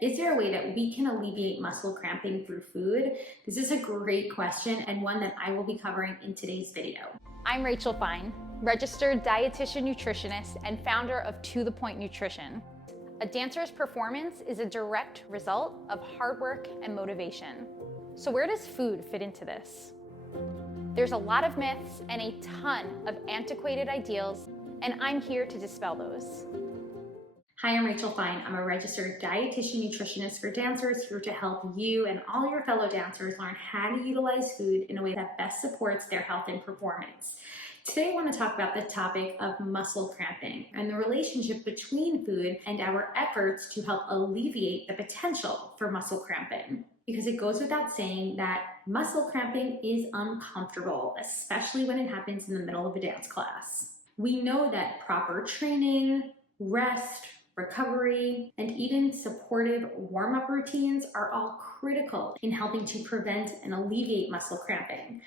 Is there a way that we can alleviate muscle cramping through food? This is a great question and one that I will be covering in today's video. I'm Rachel Fine, registered dietitian nutritionist and founder of To The Point Nutrition. A dancer's performance is a direct result of hard work and motivation. So where does food fit into this? There's a lot of myths and a ton of antiquated ideals, and I'm here to dispel those. Hi, I'm Rachel Fine. I'm a registered dietitian nutritionist for dancers, here to help you and all your fellow dancers learn how to utilize food in a way that best supports their health and performance. Today I want to talk about the topic of muscle cramping and the relationship between food and our efforts to help alleviate the potential for muscle cramping. Because it goes without saying that muscle cramping is uncomfortable, especially when it happens in the middle of a dance class. We know that proper training, rest, recovery, and even supportive warm-up routines are all critical in helping to prevent and alleviate muscle cramping.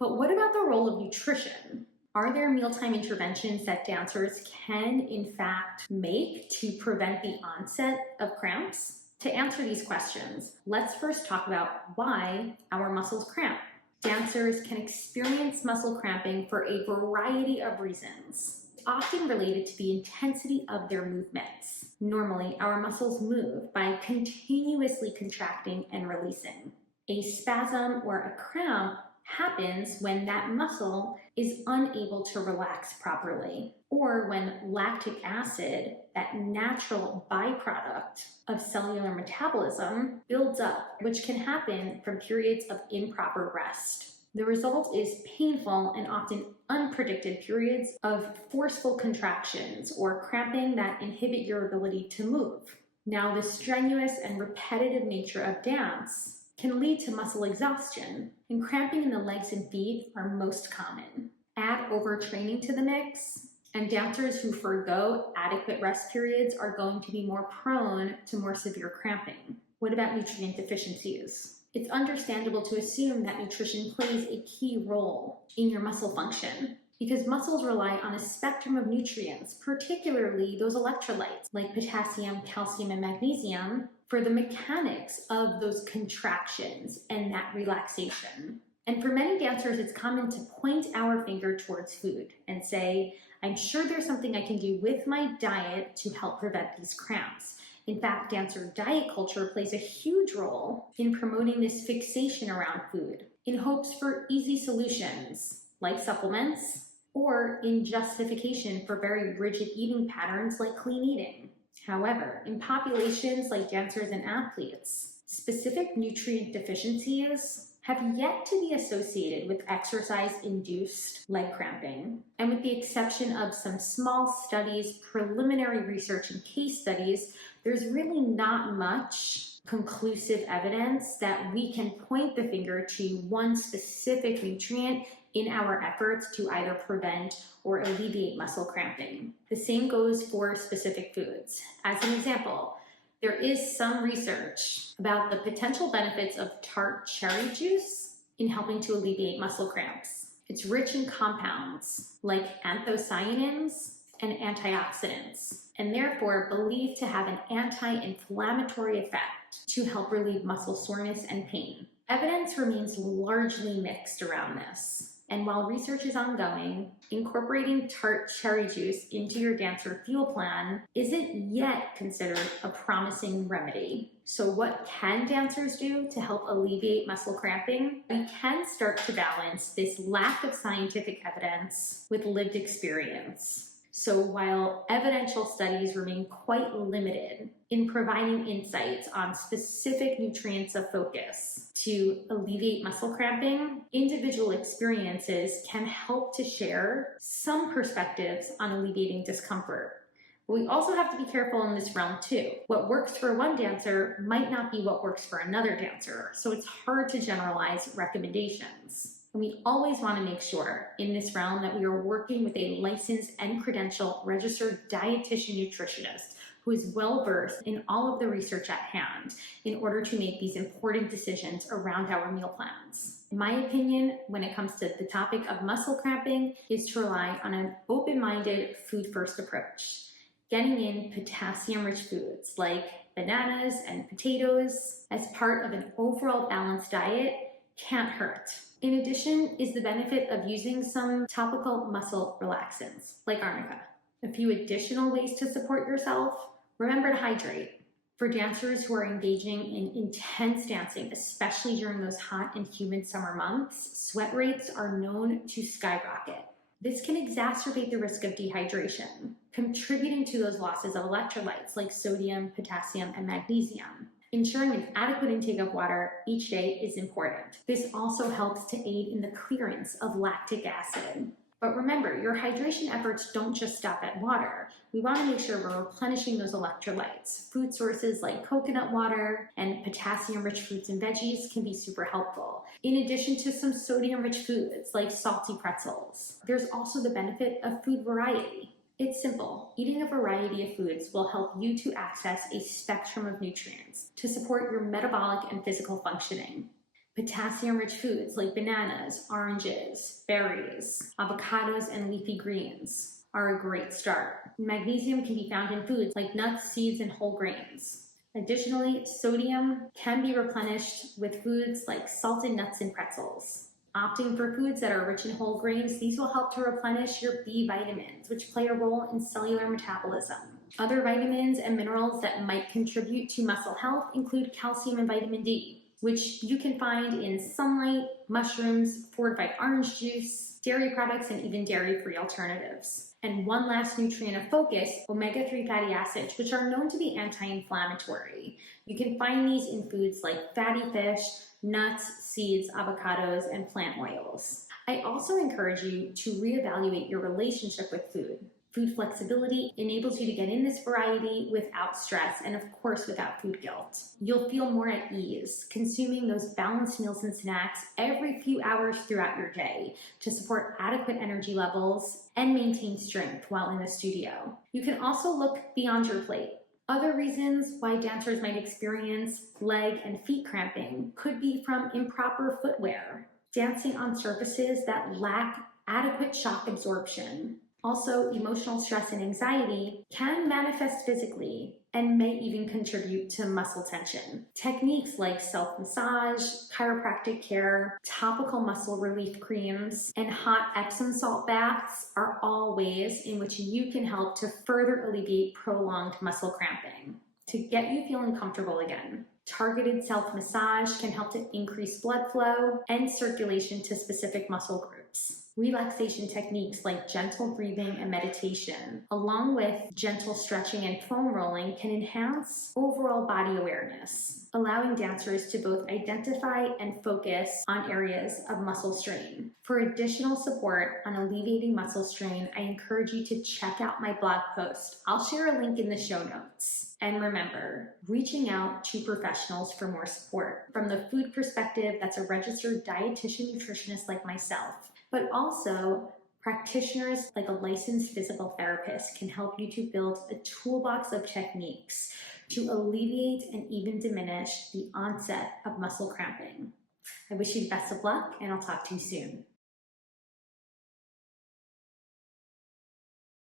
But what about the role of nutrition? Are there mealtime interventions that dancers can, in fact, make to prevent the onset of cramps? To answer these questions, let's first talk about why our muscles cramp. Dancers can experience muscle cramping for a variety of reasons, often related to the intensity of their movements. Normally, our muscles move by continuously contracting and releasing. A spasm or a cramp happens when that muscle is unable to relax properly, or when lactic acid, that natural byproduct of cellular metabolism, builds up, which can happen from periods of improper rest. The result is painful and often unpredicted periods of forceful contractions or cramping that inhibit your ability to move. Now, the strenuous and repetitive nature of dance can lead to muscle exhaustion, and cramping in the legs and feet are most common. Add overtraining to the mix, and dancers who forego adequate rest periods are going to be more prone to more severe cramping. What about nutrient deficiencies? It's understandable to assume that nutrition plays a key role in your muscle function because muscles rely on a spectrum of nutrients, particularly those electrolytes like potassium, calcium, and magnesium, for the mechanics of those contractions and that relaxation. And for many dancers, it's common to point our finger towards food and say, I'm sure there's something I can do with my diet to help prevent these cramps. In fact, dancer diet culture plays a huge role in promoting this fixation around food in hopes for easy solutions like supplements or in justification for very rigid eating patterns like clean eating. However, in populations like dancers and athletes, specific nutrient deficiencies have yet to be associated with exercise-induced leg cramping. And with the exception of some small studies, preliminary research, and case studies, there's really not much conclusive evidence that we can point the finger to one specific nutrient in our efforts to either prevent or alleviate muscle cramping. The same goes for specific foods. As an example, there is some research about the potential benefits of Tart cherry juice in helping to alleviate muscle cramps. It's rich in compounds like anthocyanins and antioxidants, and therefore believed to have an anti-inflammatory effect to help relieve muscle soreness and pain. Evidence remains largely mixed around this. And while research is ongoing, incorporating Tart cherry juice into your dancer fuel plan isn't yet considered a promising remedy. So what can dancers do to help alleviate muscle cramping? We can start to balance this lack of scientific evidence with lived experience. So while evidential studies remain quite limited in providing insights on specific nutrients of focus to alleviate muscle cramping, individual experiences can help to share some perspectives on alleviating discomfort. But we also have to be careful in this realm too. What works for one dancer might not be what works for another dancer, so it's hard to generalize recommendations. And we always want to make sure in this realm that we are working with a licensed and credentialed registered dietitian nutritionist who is well-versed in all of the research at hand in order to make these important decisions around our meal plans. In my opinion, when it comes to the topic of muscle cramping, is to rely on an open-minded food-first approach. Getting in potassium-rich foods like bananas and potatoes as part of an overall balanced diet can't hurt. In addition is the benefit of using some topical muscle relaxants like arnica. A few additional ways to support yourself: remember to hydrate. For dancers who are engaging in intense dancing, especially during those hot and humid summer months, sweat rates are known to skyrocket. This can exacerbate the risk of dehydration, contributing to those losses of electrolytes like sodium, potassium, and magnesium. Ensuring an adequate intake of water each day is important. This also helps to aid in the clearance of lactic acid. But remember, your hydration efforts don't just stop at water. We want to make sure we're replenishing those electrolytes. Food sources like coconut water and potassium-rich fruits and veggies can be super helpful, in addition to some sodium-rich foods like salty pretzels. There's also the benefit of food variety. It's simple. Eating a variety of foods will help you to access a spectrum of nutrients to support your metabolic and physical functioning. Potassium-rich foods like bananas, oranges, berries, avocados, and leafy greens are a great start. Magnesium can be found in foods like nuts, seeds, and whole grains. Additionally, sodium can be replenished with foods like salted nuts and pretzels. Opting for foods that are rich in whole grains, these will help to replenish your B vitamins, which play a role in cellular metabolism. Other vitamins and minerals that might contribute to muscle health include calcium and vitamin D, which you can find in sunlight, mushrooms, fortified orange juice, dairy products, and even dairy-free alternatives. And one last nutrient of focus, omega-3 fatty acids, which are known to be anti-inflammatory. You can find these in foods like fatty fish, nuts, seeds, avocados, and plant oils. I also encourage you to reevaluate your relationship with food. Food flexibility enables you to get in this variety without stress and, of course, without food guilt. You'll feel more at ease consuming those balanced meals and snacks every few hours throughout your day to support adequate energy levels and maintain strength while in the studio. You can also look beyond your plate. Other reasons why dancers might experience leg and feet cramping could be from improper footwear, dancing on surfaces that lack adequate shock absorption. Also, emotional stress and anxiety can manifest physically and may even contribute to muscle tension. Techniques like self-massage, chiropractic care, topical muscle relief creams, and hot Epsom salt baths are all ways in which you can help to further alleviate prolonged muscle cramping. To get you feeling comfortable again, targeted self-massage can help to increase blood flow and circulation to specific muscle groups. Relaxation techniques like gentle breathing and meditation, along with gentle stretching and foam rolling, can enhance overall body awareness, allowing dancers to both identify and focus on areas of muscle strain. For additional support on alleviating muscle strain, I encourage you to check out my blog post. I'll share a link in the show notes. And remember, reaching out to professionals for more support. From the food perspective, that's a registered dietitian nutritionist like myself, but also practitioners like a licensed physical therapist can help you to build a toolbox of techniques to alleviate and even diminish the onset of muscle cramping. I wish you the best of luck, and I'll talk to you soon.